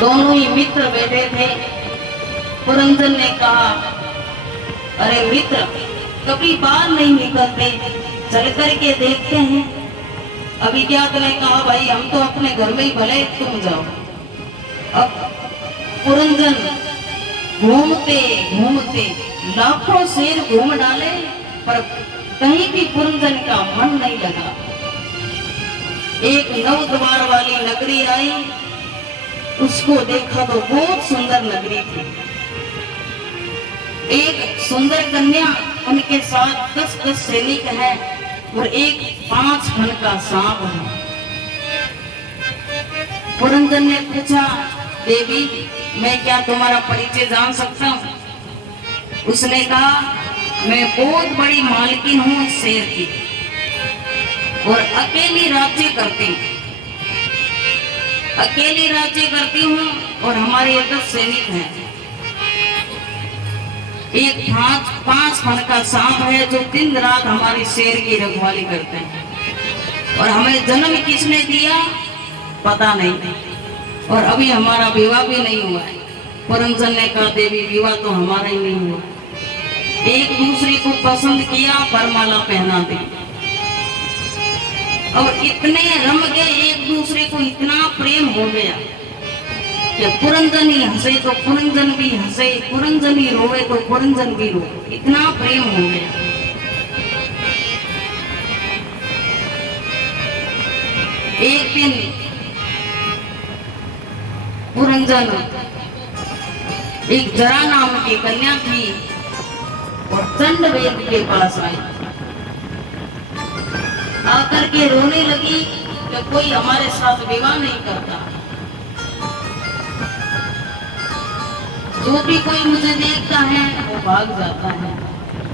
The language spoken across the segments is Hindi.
दोनों ही मित्र बैठे थे। पुरंजन ने कहा, अरे मित्र, कभी बाहर नहीं निकलते, चल करके देखते हैं। अभिज्ञात ने कहा, भाई हम तो अपने घर में ही भले, तुम जाओ। अब पुरंजन घूमते घूमते लाखों शेर घूम डाले, पर कहीं भी पुरंजन का मन नहीं लगा। एक 9 द्वार वाली नगरी आई, उसको देखा तो बहुत सुंदर नगरी थी। एक सुंदर कन्या, उनके साथ 10 सैनिक हैं और एक 5 फन का सांप है। पुरंजन ने पूछा, देवी मैं क्या तुम्हारा परिचय जान सकता हूँ? उसने कहा, मैं बहुत बड़ी मालकिन हूँ इस शेर की और अकेली राज्य करती हूँ, अकेली राज्य करती हूँ और हमारे ये 10 सैनिक हैं। एक 5 फन का सांप है जो दिन रात हमारी शेर की रखवाली करते हैं, और हमें जन्म किसने दिया पता नहीं, और अभी हमारा विवाह भी नहीं हुआ है। पुरंजन ने कहा, देवी विवाह तो हमारा ही नहीं हुआ, एक दूसरे को पसंद किया, वरमाला पहना दी, और इतने रम गए एक दूसरे को, इतना प्रेम हो गया कि पुरंजन ही हंसे तो पुरंजन भी हंसे, पुरंजन ही रोवे तो पुरंजन भी रोवे, इतना प्रेम हो गया। एक दिन पुरंजन एक जरा नाम की कन्या थी और चंडवेद के पास आई, आकर के रोने लगी कि कोई हमारे साथ विवाह नहीं करता, जो भी कोई मुझे देखता है वो भाग जाता है।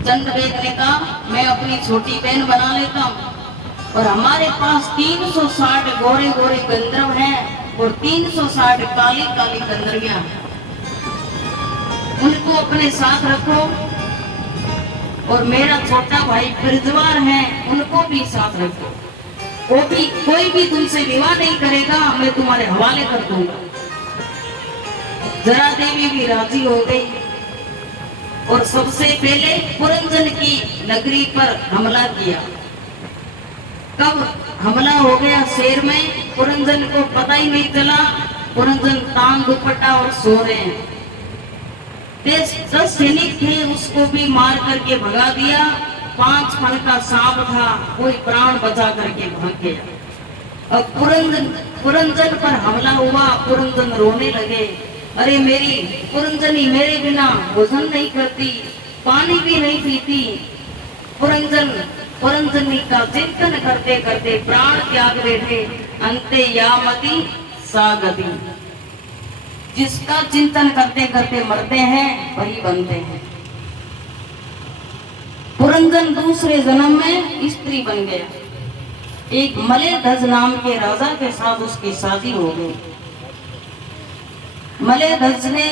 चंडवेद ने कहा, मैं अपनी छोटी बहन बना लेता हूँ, और हमारे पास 360 गोरे गोरे गंधर्व हैं और 360 काली काली गंधर्वियां हैं, उनको अपने साथ रखो, और मेरा छोटा भाई ब्रजवार है उनको भी साथ रखो, वो भी कोई भी तुमसे विवाह नहीं करेगा, मैं तुम्हारे हवाले कर दूंगा। जरा देवी भी राजी हो गई और सबसे पहले पुरंजन की नगरी पर हमला किया। कब हमला हो गया शेर में, पुरंजन को पता ही नहीं चला, पुरंजन तान दुपट्टा और सो रहे हैं। 10 सैनिक थे, उसको भी मार करके भगा दिया। 5 फन का सांप था, कोई प्राण बचा करके भाग गया। अब पुरंजन पर हमला हुआ, पुरंजन रोने लगे, अरे मेरी पुरंजनी मेरे बिना भोजन नहीं करती, पानी भी नहीं पीती। पुरंजनी का चिंतन करते करते प्राण त्याग बैठे, अंते यामति सा गति। जिसका चिंतन करते करते मरते हैं वही बनते हैं। पुरंजन दूसरे जन्म में स्त्री बन गया। एक मलेधज नाम के राजा के साथ उसकी शादी हो गई। मलेधज ने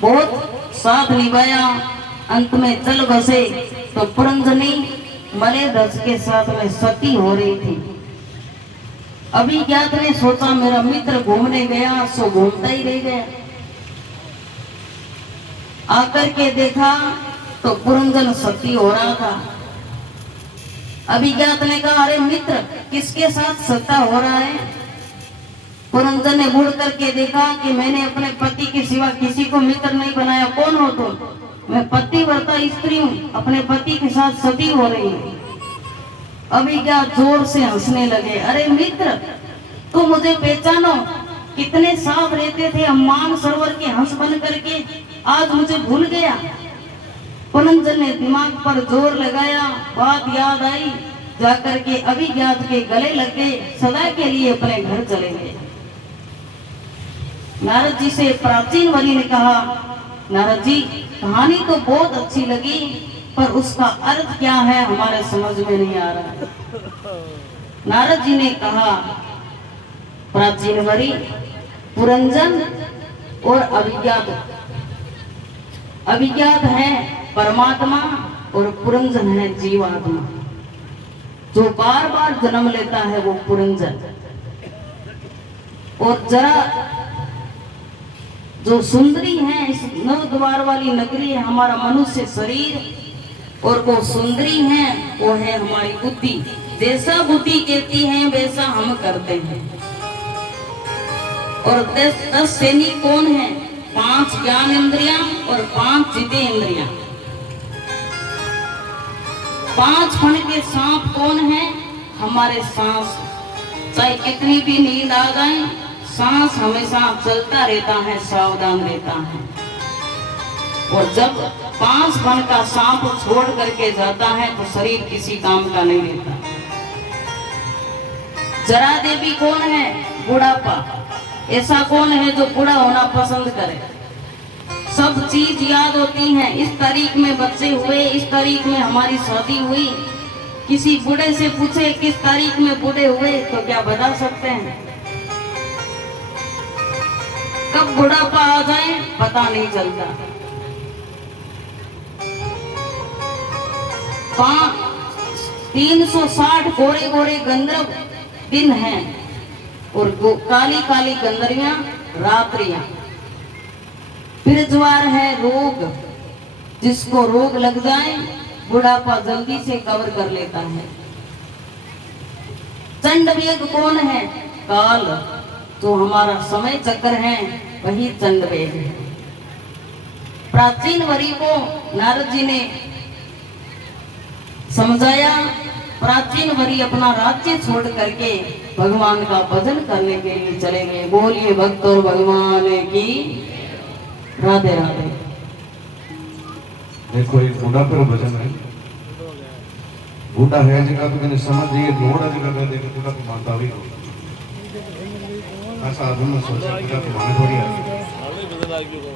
बहुत साथ निभाया, अंत में चल बसे तो पुरंजनी मलेधज के साथ में सती हो रही थी। अभिज्ञात ने सोचा, मेरा मित्र घूमने गया सो घूमता ही रह गया। आकर के देखा तो पुरंजन सती हो रहा था। अभिज्ञात ने कहा, अरे मित्र किसके साथ सता हो रहा है? पुरंजन ने मुड़ करके देखा कि मैंने अपने पति के सिवा किसी को मित्र नहीं बनाया। कौन हो तुम? मैं पतिव्रता स्त्री हूँ, अपने पति के साथ सती हो रही हूँ। अभिज्ञात जोर से हंसने लगे, अरे मित्र तुम मुझे पहचानो, कितने साथ रहते थे हम मान सरोवर के हंस बन करके, आज मुझे भूल गया। पुरंजन ने दिमाग पर जोर लगाया, बात याद आई, जाकर के अभिज्ञात के गले लग गए, सदा के लिए अपने घर चले गए। नारद जी से प्राचीन वली ने कहा, नारद जी कहानी तो बहुत अच्छी लगी, पर उसका अर्थ क्या है हमारे समझ में नहीं आ रहा है। नारद जी ने कहा, प्राचीन वली, पुरंजन और अभिज्ञात है परमात्मा और पुरंजन है जीवात्मा। जो बार बार जन्म लेता है वो पुरंजन, और जरा जो सुंदरी है इस नव द्वार वाली नगरी है हमारा मनुष्य शरीर, और वो सुंदरी है वो है हमारी बुद्धि। जैसा बुद्धि कहती है वैसा हम करते हैं। और 10 सैनिक कौन है? 5 ज्ञान इंद्रियां और 5 जितेंद्रियां। 5 फण के सांप कौन है? हमारे सांस। चाहे कितनी भी नींद आ जाए, सांस हमेशा चलता रहता है, सावधान रहता है। और जब 5 फण का सांप छोड़ करके जाता है तो शरीर किसी काम का नहीं रहता। जरा देवी कौन है? बुढ़ापा। ऐसा कौन है जो बूढ़ा होना पसंद करे? सब चीज याद होती है। इस तारीख में बच्चे हुए, इस तारीख में हमारी शादी हुई। किसी बूढ़े से पूछे किस तारीख में बूढ़े हुए तो क्या बता सकते हैं? कब बुढ़ापा आ जाए पता नहीं चलता। 360 गोरे गोरे गंधर्व दिन हैं और काली काली गंधर्वियां रात्रियां। फिर ज्वार है रोग, जिसको रोग लग जाए बुढ़ापा जल्दी से कवर कर लेता है। चंड वेग कौन है? काल। जो हमारा समय चक्र है वही चंड वेग है। प्राचीन वरी को नारद जी ने समझाया। प्राचीन वरी अपना राज्य छोड़ करके भगवान का भजन करने के लिए चले गए। बोलिए भक्त और भगवान की राधे राधे। देखो एक बूढ़ा पर भजन है। बूढ़ा है जगह तो मैंने समझ दिए घोड़ा जगह का देखो बूढ़ा को मानता भी हो। ऐसा आदमी में सोचा बूढ़ा को माने थोड़ी आ